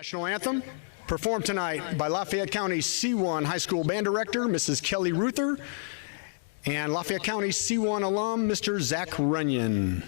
National Anthem, performed tonight by Lafayette County C1 High School Band Director, Mrs. Kelly Ruther, and Lafayette County C1 alum, Mr. Zach Runyon.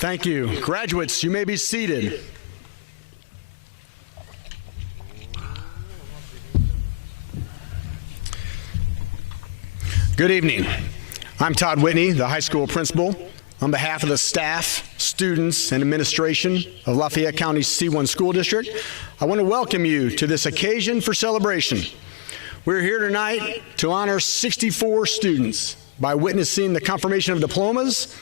Thank you. Graduates, you may be seated. Good evening. I'm Todd Whitney, the high school principal. On behalf of the staff, students, and administration of Lafayette County C1 School District, I want to welcome you to this occasion for celebration. We're here tonight to honor 64 students by witnessing the confirmation of diplomas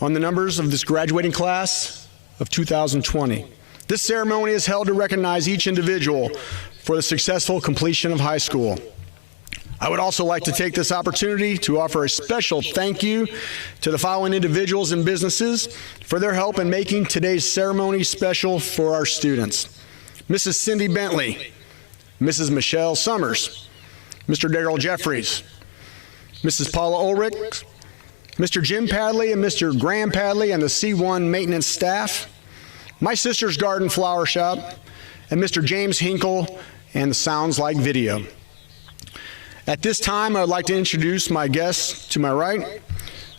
on the numbers of this graduating class of 2020. This ceremony is held to recognize each individual for the successful completion of high school. I would also like to take this opportunity to offer a special thank you to the following individuals and businesses for their help in making today's ceremony special for our students. Mrs. Cindy Bentley, Mrs. Michelle Summers, Mr. Darrell Jeffries, Mrs. Paula Ulrich, Mr. Jim Padley and Mr. Graham Padley and the C1 maintenance staff, my sister's garden flower shop, and Mr. James Hinkle and the Sounds Like Video. At this time, I would like to introduce my guests to my right,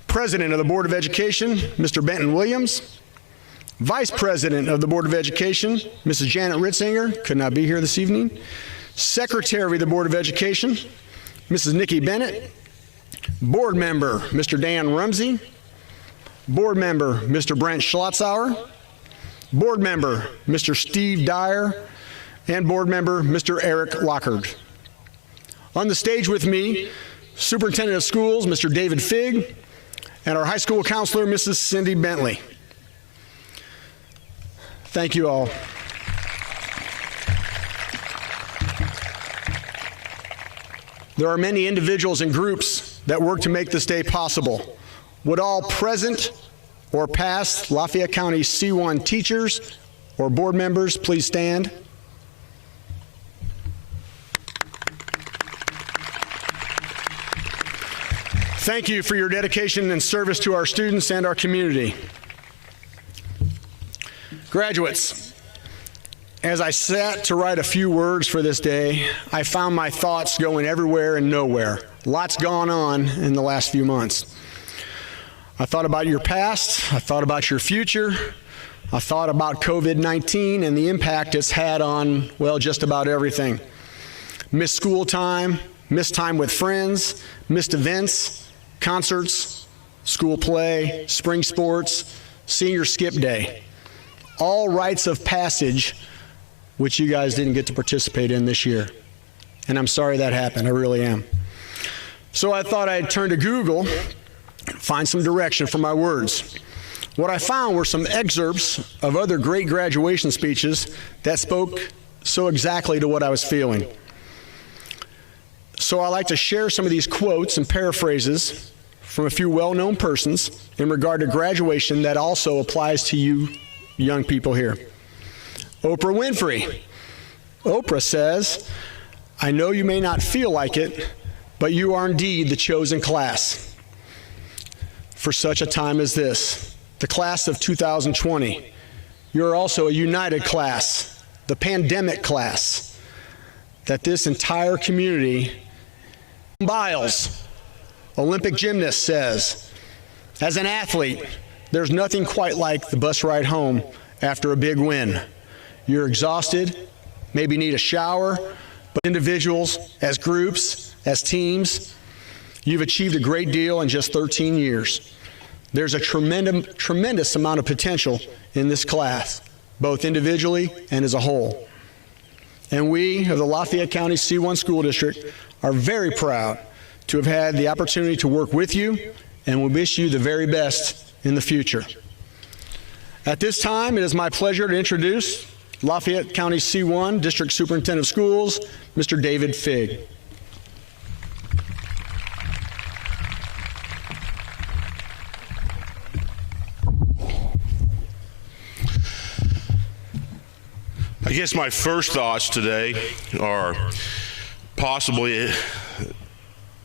President of the Board of Education, Mr. Benton Williams, Vice President of the Board of Education, Mrs. Janet Ritzinger, could not be here this evening, Secretary of the Board of Education, Mrs. Nikki Bennett, Board Member, Mr. Dan Rumsey, Board Member, Mr. Brent Schlotzauer, Board Member, Mr. Steve Dyer, and Board Member, Mr. Eric Lockard. On the stage with me, Superintendent of Schools, Mr. David Figg, and our high school counselor, Mrs. Cindy Bentley. Thank you all. There are many individuals and groups that work to make this day possible. Would all present or past Lafayette County C1 teachers or board members please stand? Thank you for your dedication and service to our students and our community. Graduates, as I sat to write a few words for this day, I found my thoughts going everywhere and nowhere. Lots gone on in the last few months. I thought about your past, I thought about your future, I thought about COVID-19 and the impact it's had on, well, just about everything. Missed school time, missed time with friends, missed events, concerts, school play, spring sports, senior skip day. All rites of passage which you guys didn't get to participate in this year. And I'm sorry that happened, I really am. So I thought I'd turn to Google, find some direction for my words. What I found were some excerpts of other great graduation speeches that spoke so exactly to what I was feeling. So I like to share some of these quotes and paraphrases from a few well-known persons in regard to graduation that also applies to you young people here. Oprah Winfrey. Oprah says, "I know you may not feel like it, but you are indeed the chosen class for such a time as this, the class of 2020. You're also a united class, the pandemic class, that this entire community." Biles, Olympic gymnast, says, "As an athlete, there's nothing quite like the bus ride home after a big win. You're exhausted, maybe need a shower, but individuals, as groups, as teams, you've achieved a great deal in just 13 years. There's a tremendous amount of potential in this class, both individually and as a whole. And we of the Lafayette County C1 School District are very proud to have had the opportunity to work with you, and we wish you the very best in the future." At this time, it is my pleasure to introduce Lafayette County C1 District Superintendent of Schools, Mr. David Figg. I guess my first thoughts today are possibly,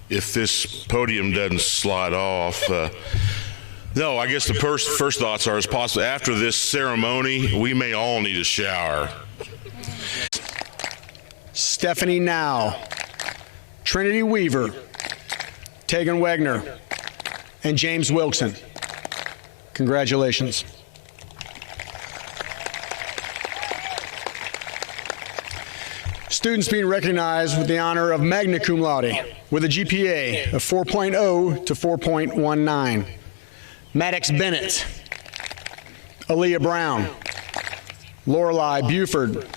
if this podium doesn't slide off, no, I guess the first thoughts are, as possible, after this ceremony, we may all need a shower. Stephanie Now, Trinity Weaver, Tegan Wegner, and James Wilkson. Congratulations. Students being recognized with the honor of magna cum laude with a GPA of 4.0 to 4.19. Maddox Bennett, Aaliyah Brown, Lorelei Buford,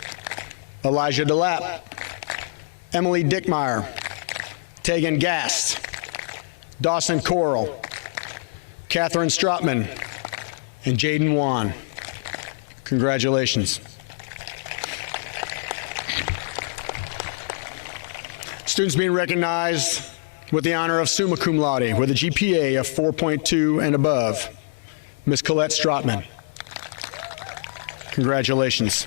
Elijah DeLapp, Emily Dickmeyer, Tegan Gast, Dawson Coral, Catherine Strotman, and Jaden Wan. Congratulations. Students being recognized with the honor of summa cum laude with a GPA of 4.2 and above, Ms. Colette Strotman. Congratulations.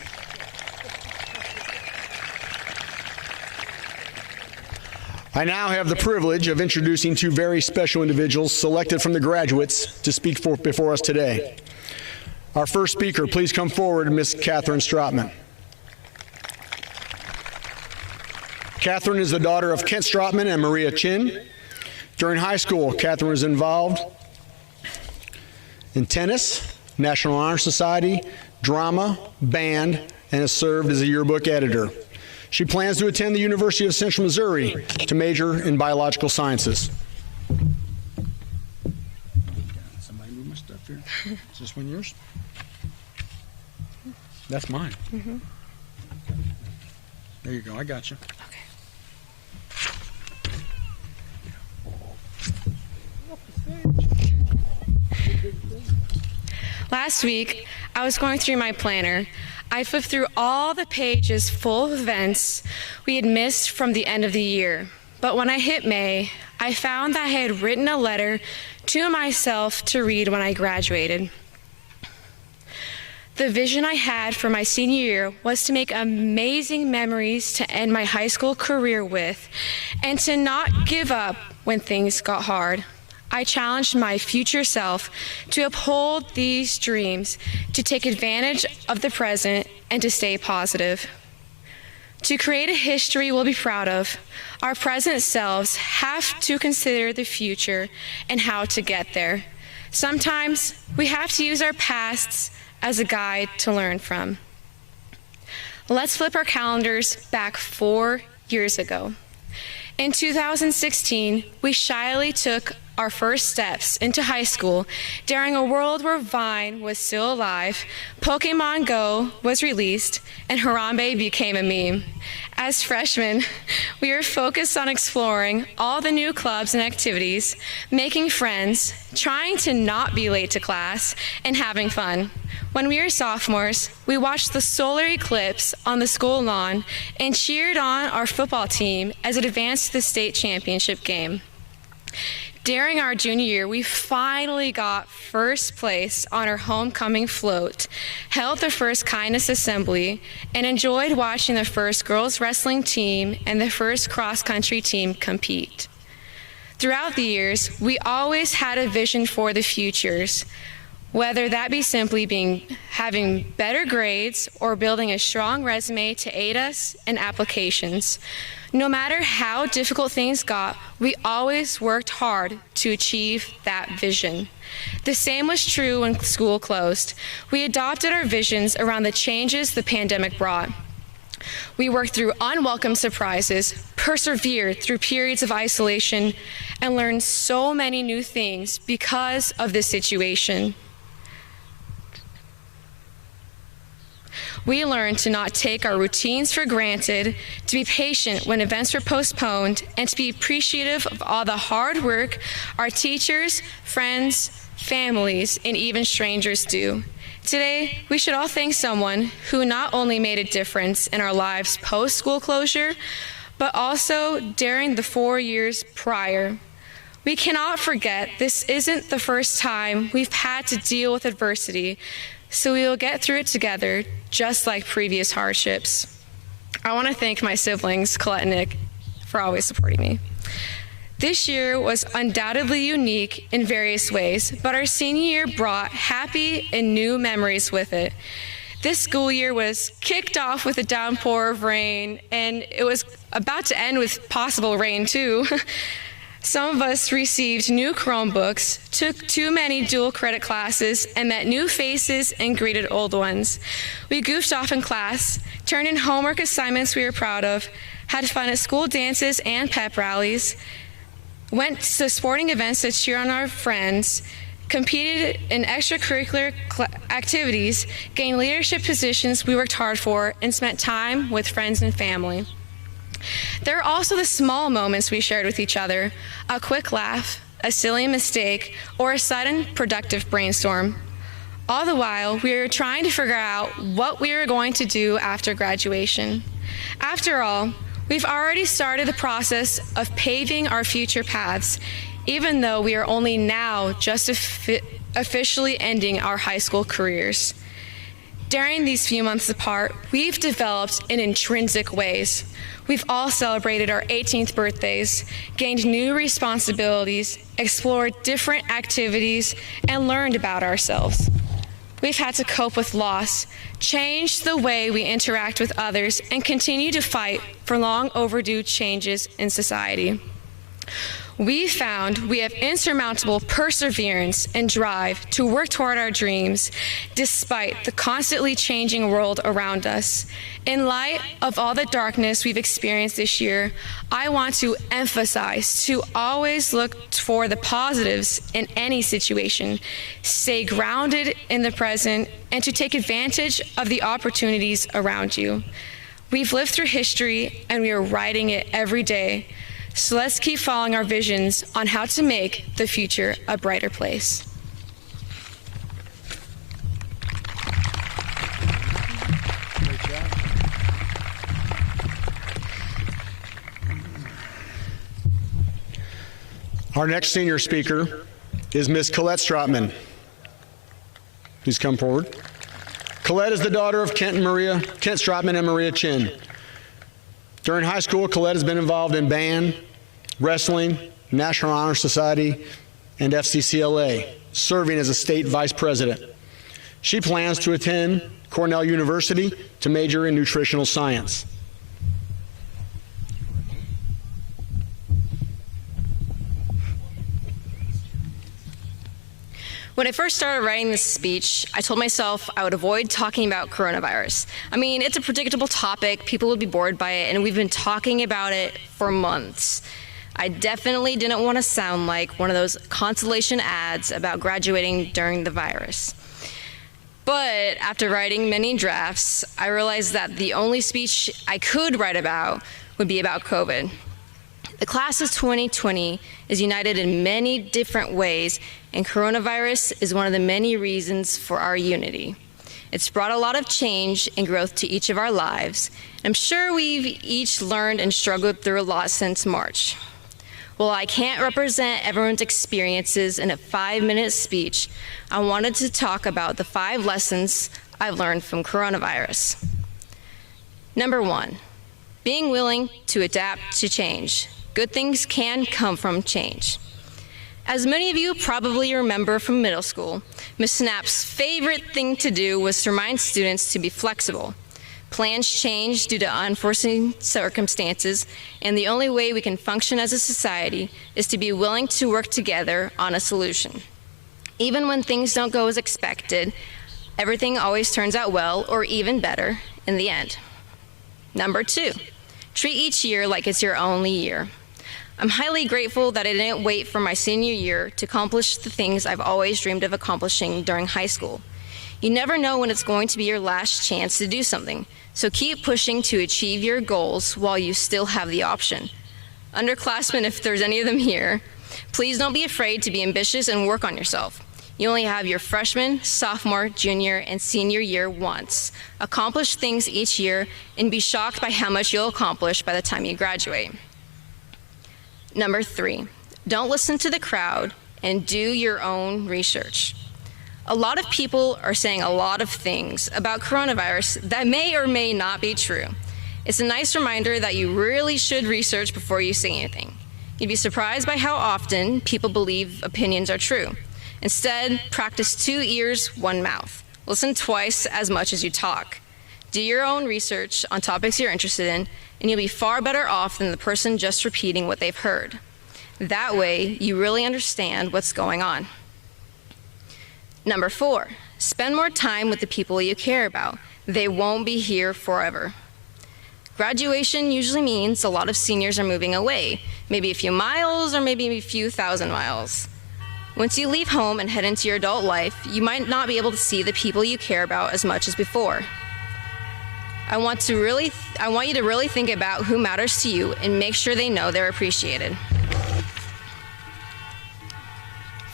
I now have the privilege of introducing two very special individuals selected from the graduates to speak before us today. Our first speaker, please come forward, Ms. Catherine Strotman. Catherine is the daughter of Kent Strotman and Maria Chin. During high school, Catherine was involved in tennis, National Honor Society, drama, band, and has served as a yearbook editor. She plans to attend the University of Central Missouri to major in biological sciences. Somebody move my stuff here. Is this one yours? That's mine. Mm-hmm. There you go. I got you. Last week, I was going through my planner. I flipped through all the pages full of events we had missed from the end of the year. But when I hit May, I found that I had written a letter to myself to read when I graduated. The vision I had for my senior year was to make amazing memories to end my high school career with, and to not give up when things got hard. I challenged my future self to uphold these dreams, to take advantage of the present, and to stay positive. To create a history we'll be proud of, our present selves have to consider the future and how to get there. Sometimes we have to use our pasts as a guide to learn from. Let's flip our calendars back 4 years ago. In 2016, we shyly took our first steps into high school during a world where Vine was still alive, Pokemon Go was released, and Harambe became a meme. As freshmen, we were focused on exploring all the new clubs and activities, making friends, trying to not be late to class, and having fun. When we were sophomores, we watched the solar eclipse on the school lawn and cheered on our football team as it advanced to the state championship game. During our junior year, we finally got first place on our homecoming float, held the first kindness assembly, and enjoyed watching the first girls wrestling team and the first cross-country team compete. Throughout the years, we always had a vision for the futures, whether that be simply having better grades or building a strong resume to aid us in applications. No matter how difficult things got, we always worked hard to achieve that vision. The same was true when school closed. We adopted our visions around the changes the pandemic brought. We worked through unwelcome surprises, persevered through periods of isolation, and learned so many new things because of this situation. We learned to not take our routines for granted, to be patient when events were postponed, and to be appreciative of all the hard work our teachers, friends, families, and even strangers do. Today, we should all thank someone who not only made a difference in our lives post-school closure, but also during the 4 years prior. We cannot forget this isn't the first time we've had to deal with adversity, so we will get through it together, just like previous hardships. I want to thank my siblings, Colette and Nick, for always supporting me. This year was undoubtedly unique in various ways, but our senior year brought happy and new memories with it. This school year was kicked off with a downpour of rain, and it was about to end with possible rain too. Some of us received new Chromebooks, took too many dual credit classes, and met new faces and greeted old ones. We goofed off in class, turned in homework assignments we were proud of, had fun at school dances and pep rallies, went to sporting events to cheer on our friends, competed in extracurricular activities, gained leadership positions we worked hard for, and spent time with friends and family. There are also the small moments we shared with each other, a quick laugh, a silly mistake, or a sudden productive brainstorm. All the while, we were trying to figure out what we were going to do after graduation. After all, we've already started the process of paving our future paths, even though we are only now just officially ending our high school careers. During these few months apart, we've developed in intrinsic ways. We've all celebrated our 18th birthdays, gained new responsibilities, explored different activities, and learned about ourselves. We've had to cope with loss, change the way we interact with others, and continue to fight for long overdue changes in society. We found we have insurmountable perseverance and drive to work toward our dreams despite the constantly changing world around us. In light of all the darkness we've experienced this year, I want to emphasize to always look for the positives in any situation, stay grounded in the present, and to take advantage of the opportunities around you. We've lived through history and we are writing it every day. So let's keep following our visions on how to make the future a brighter place. Great job. Our next senior speaker is Miss Colette Strotman. Please come forward. Colette is the daughter of Kent Strotman and Maria Chin. During high school, Colette has been involved in band, wrestling, National Honor Society, and FCCLA, serving as a state vice president. She plans to attend Cornell University to major in nutritional science. When I first started writing this speech, I told myself I would avoid talking about coronavirus. I mean, it's a predictable topic, people would be bored by it, and we've been talking about it for months. I definitely didn't want to sound like one of those consolation ads about graduating during the virus. But after writing many drafts, I realized that the only speech I could write about would be about COVID. The class of 2020 is united in many different ways, and coronavirus is one of the many reasons for our unity. It's brought a lot of change and growth to each of our lives. I'm sure we've each learned and struggled through a lot since March. While I can't represent everyone's experiences in a 5-minute speech, I wanted to talk about the 5 lessons I've learned from coronavirus. Number 1, being willing to adapt to change. Good things can come from change. As many of you probably remember from middle school, Ms. Snap's favorite thing to do was to remind students to be flexible. Plans change due to unforeseen circumstances, and the only way we can function as a society is to be willing to work together on a solution. Even when things don't go as expected, everything always turns out well or even better in the end. Number 2, treat each year like it's your only year. I'm highly grateful that I didn't wait for my senior year to accomplish the things I've always dreamed of accomplishing during high school. You never know when it's going to be your last chance to do something, so keep pushing to achieve your goals while you still have the option. Underclassmen, if there's any of them here, please don't be afraid to be ambitious and work on yourself. You only have your freshman, sophomore, junior, and senior year once. Accomplish things each year and be shocked by how much you'll accomplish by the time you graduate. Number 3, don't listen to the crowd and do your own research. A lot of people are saying a lot of things about coronavirus that may or may not be true. It's a nice reminder that you really should research before you say anything. You'd be surprised by how often people believe opinions are true. Instead, practice 2 ears, 1 mouth. Listen twice as much as you talk. Do your own research on topics you're interested in, and you'll be far better off than the person just repeating what they've heard. That way, you really understand what's going on. Number 4, spend more time with the people you care about. They won't be here forever. Graduation usually means a lot of seniors are moving away, maybe a few miles or maybe a few thousand miles. Once you leave home and head into your adult life, you might not be able to see the people you care about as much as before. I want you to really think about who matters to you and make sure they know they're appreciated.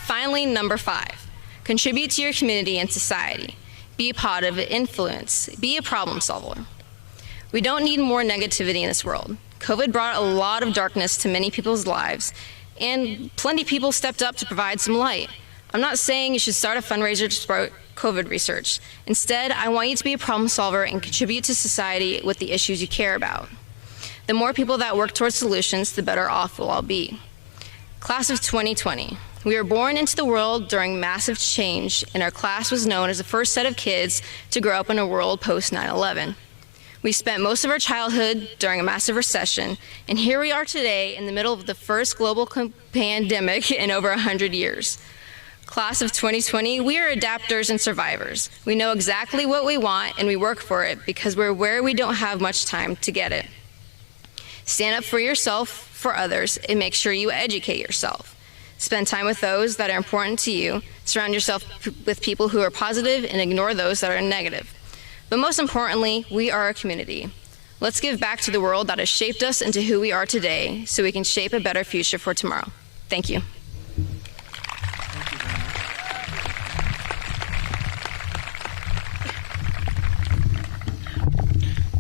Finally, number 5, contribute to your community and society. Be a positive influence. Be a problem solver. We don't need more negativity in this world. COVID brought a lot of darkness to many people's lives, and plenty of people stepped up to provide some light. I'm not saying you should start a fundraiser to support COVID research. Instead, I want you to be a problem solver and contribute to society with the issues you care about. The more people that work towards solutions, the better off we'll all be. Class of 2020. We were born into the world during massive change, and our class was known as the first set of kids to grow up in a world post 9/11. We spent most of our childhood during a massive recession, and here we are today in the middle of the first global pandemic in over 100 years. Class of 2020, we are adapters and survivors. We know exactly what we want, and we work for it because we're where we don't have much time to get it. Stand up for yourself, for others, and make sure you educate yourself. Spend time with those that are important to you. Surround yourself with people who are positive and ignore those that are negative. But most importantly, we are a community. Let's give back to the world that has shaped us into who we are today so we can shape a better future for tomorrow. Thank you.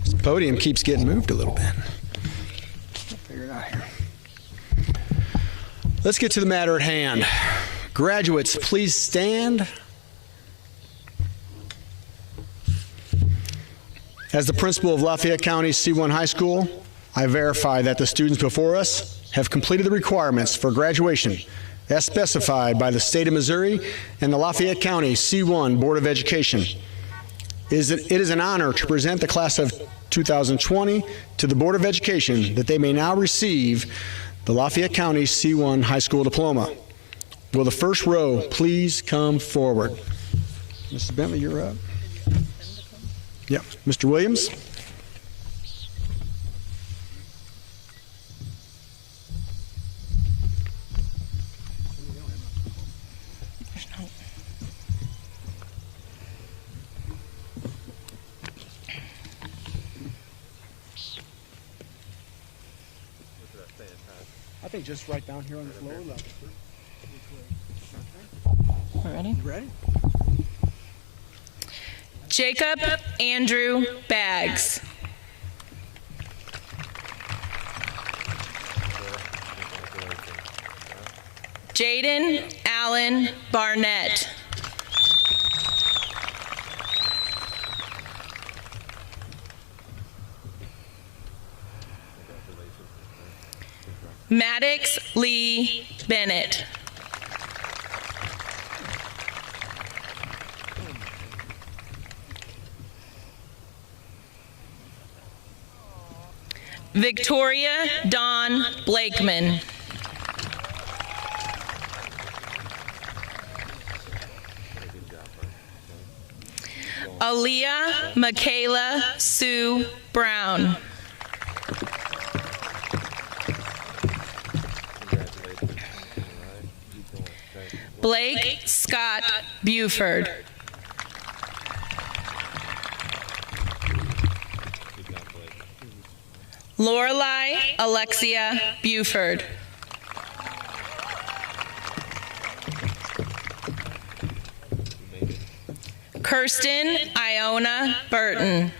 This podium keeps getting moved a little bit. Figure it out here. Let's get to the matter at hand. Graduates, please stand. As the principal of Lafayette County C1 High School, I verify that the students before us have completed the requirements for graduation as specified by the state of Missouri and the Lafayette County C1 Board of Education. It is an honor to present the class of 2020 to the Board of Education that they may now receive the Lafayette County C1 High School Diploma. Will the first row please come forward? Mrs. Bentley, you're up. Yep. Mr. Williams. I think just right down here on this lower level. We're ready? You ready? Jacob Andrew Baggs. Jaden Allen Barnett. Maddox Lee Bennett. Victoria Dawn Blakeman. Aaliyah Michaela Sue Brown. Blake Scott Buford. Lorelei Alexia Buford. Kirsten Iona Burton.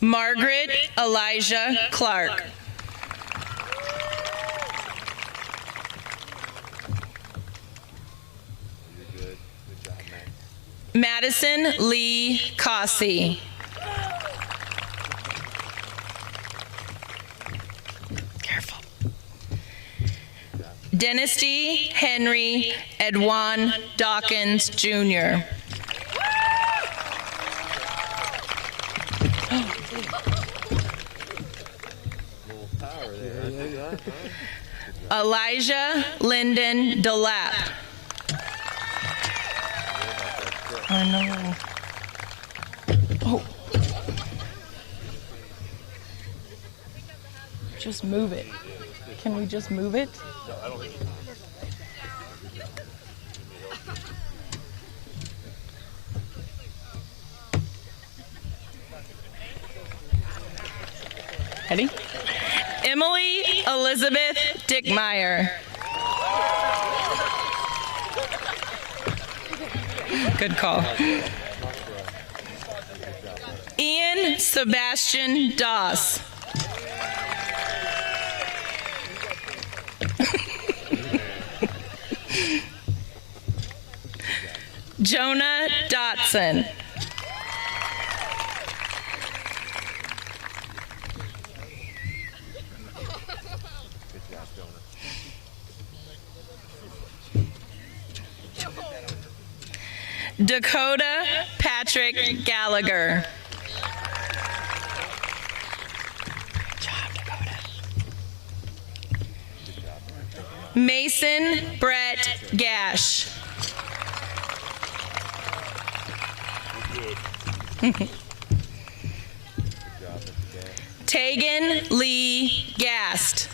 Margaret Elijah Clark. Madison Lee Cossey. Careful. Dynasty Henry Edwan Dawkins, Jr. Elijah Lyndon DeLapp. I know. Oh. Just move it. Can we just move it? No, I don't think so. Ready? Emily Elizabeth Dickmeyer. Good call. Ian Sebastian Doss. Jonah Dotson. Dakota Patrick Gallagher. Good job, Dakota. Mason Brett Gash. Tegan Lee Gast.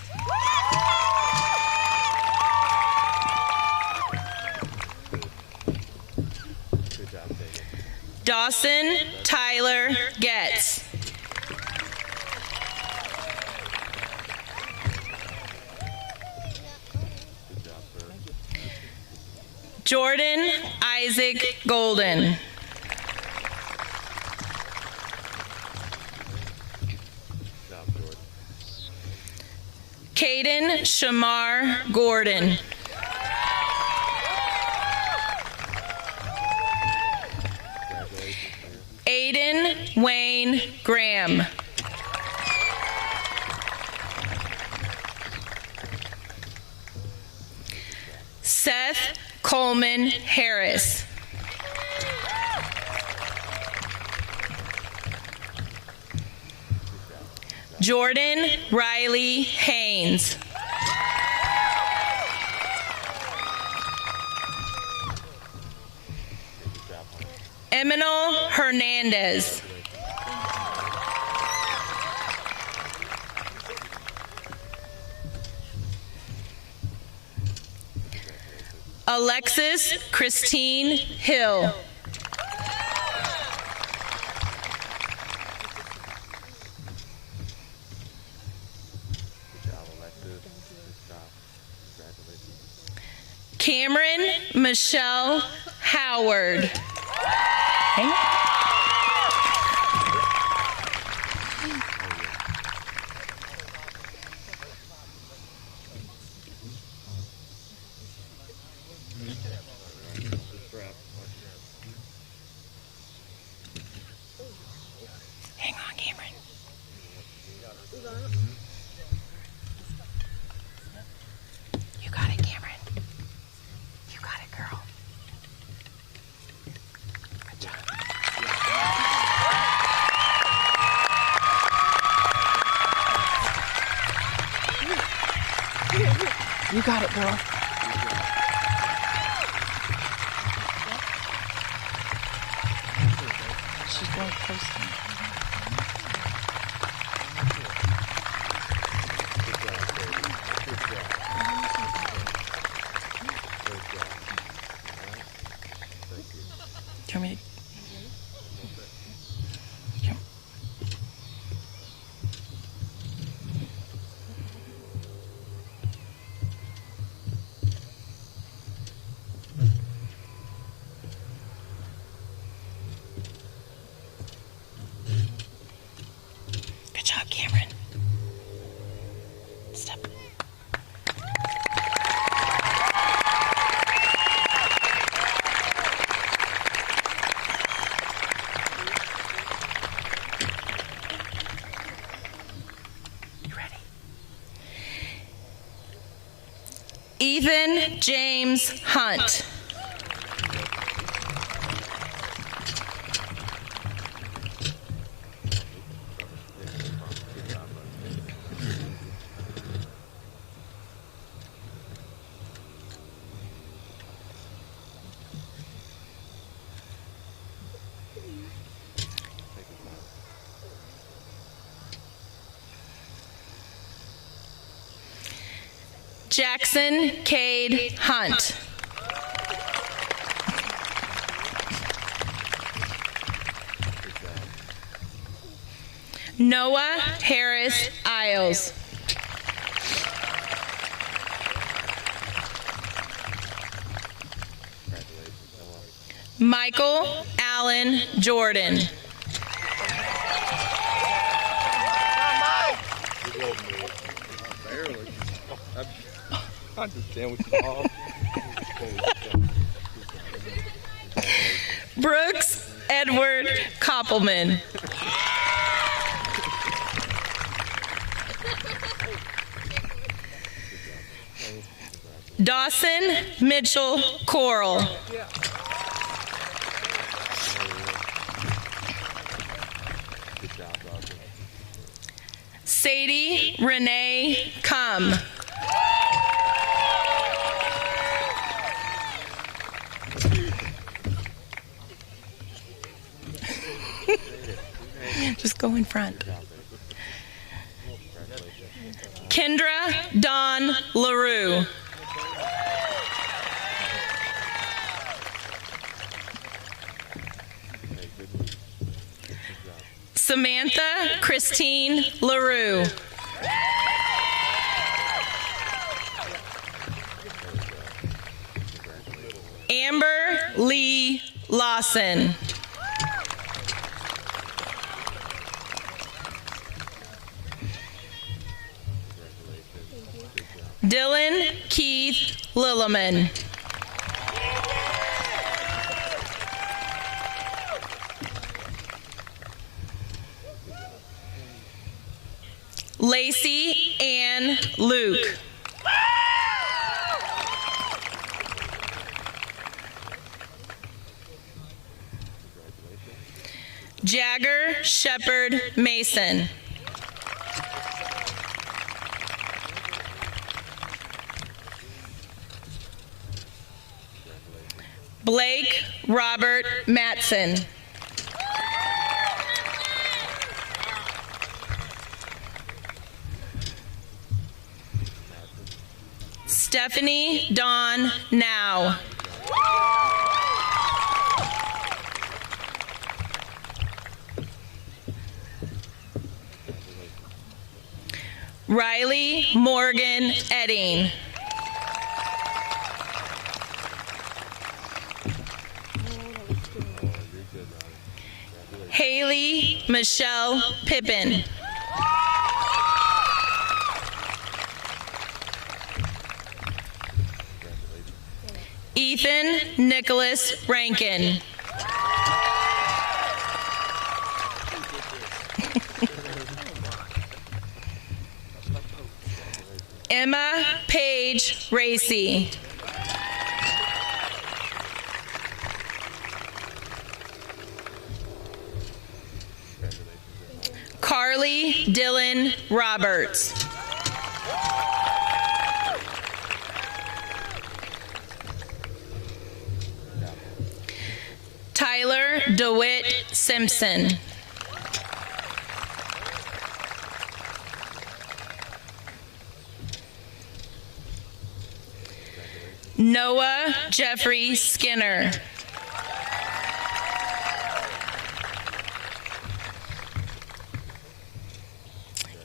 Dawson Tyler Getz. Jordan Isaac Golden. Caden Shamar Gordon. Aiden Wayne Graham. Seth Coleman Harris. Jordan Riley Haynes. Eminal Hernandez. Alexis Christine Hill. Cameron Michelle Howard. Okay. You got it, girl. She's going close to me. Do you want me to? Come. Good job, Cameron. Step. You ready? Ethan James Hunt. Jackson Cade Hunt. Noah Harris Isles. Michael Allen Jordan. I understand what you're all. Brooks Edward Koppelman. Dawson Mitchell Coral. Sadie Renee Cum. Just go in front. Kendra Dawn LaRue. Samantha Christine LaRue. Amber Lee Lawson. Dylan Keith Lilleman. Lacey Ann Luke. Jagger Shepherd Mason. Blake Robert Matson. Stephanie Dawn Now. Riley Morgan Edding. Haley Michelle Pippin. Ethan Nicholas Rankin. Emma Page Racy. Carly Dylan Roberts. DeWitt Simpson. Noah Jeffrey Skinner.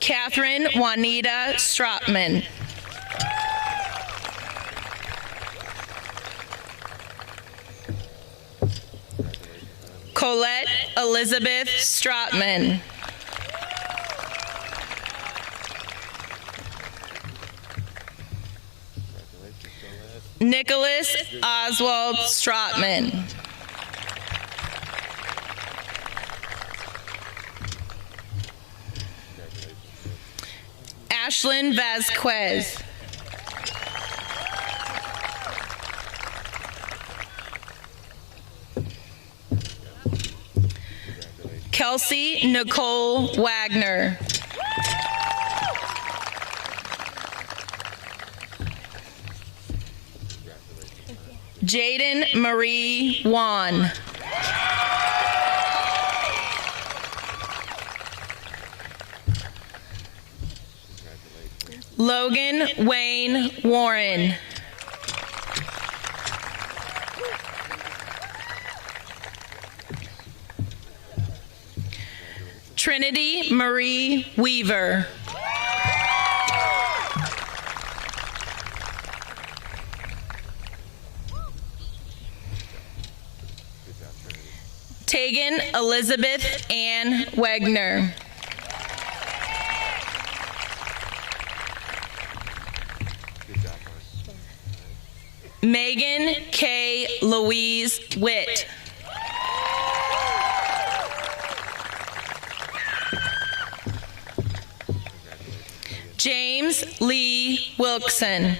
Catherine Juanita Strotman. Colette Elizabeth Strotman. Nicholas Oswald Strotman. Ashlyn Vasquez. Kelsey Nicole Wagner. Jaden Marie Wan. Logan Wayne Warren. Trinity Marie Weaver. Tegan Elizabeth Ann Wegner. Megan K. Louise Witt. James Lee Wilkson.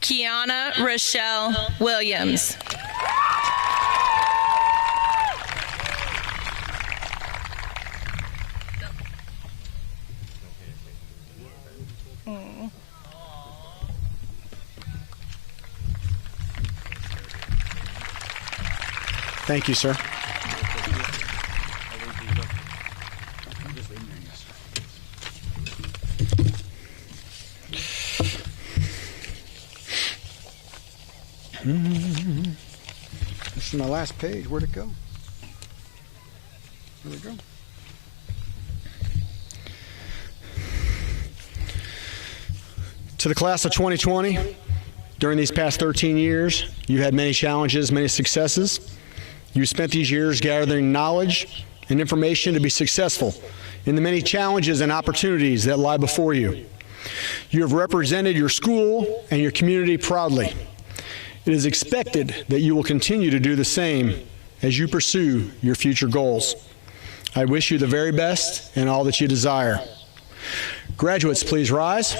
Kiana Rochelle Williams. Thank you, sir. This is my last page. Where'd it go? There we go. To the class of 2020, during these past 13 years, you had many challenges, many successes. You spent these years gathering knowledge and information to be successful in the many challenges and opportunities that lie before you. You have represented your school and your community proudly. It is expected that you will continue to do the same as you pursue your future goals. I wish you the very best and all that you desire. Graduates, please rise.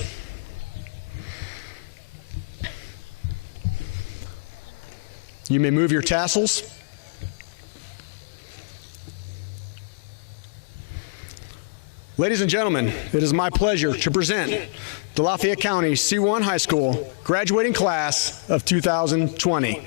You may move your tassels. Ladies and gentlemen, it is my pleasure to present the Lafayette County C1 High School graduating class of 2020.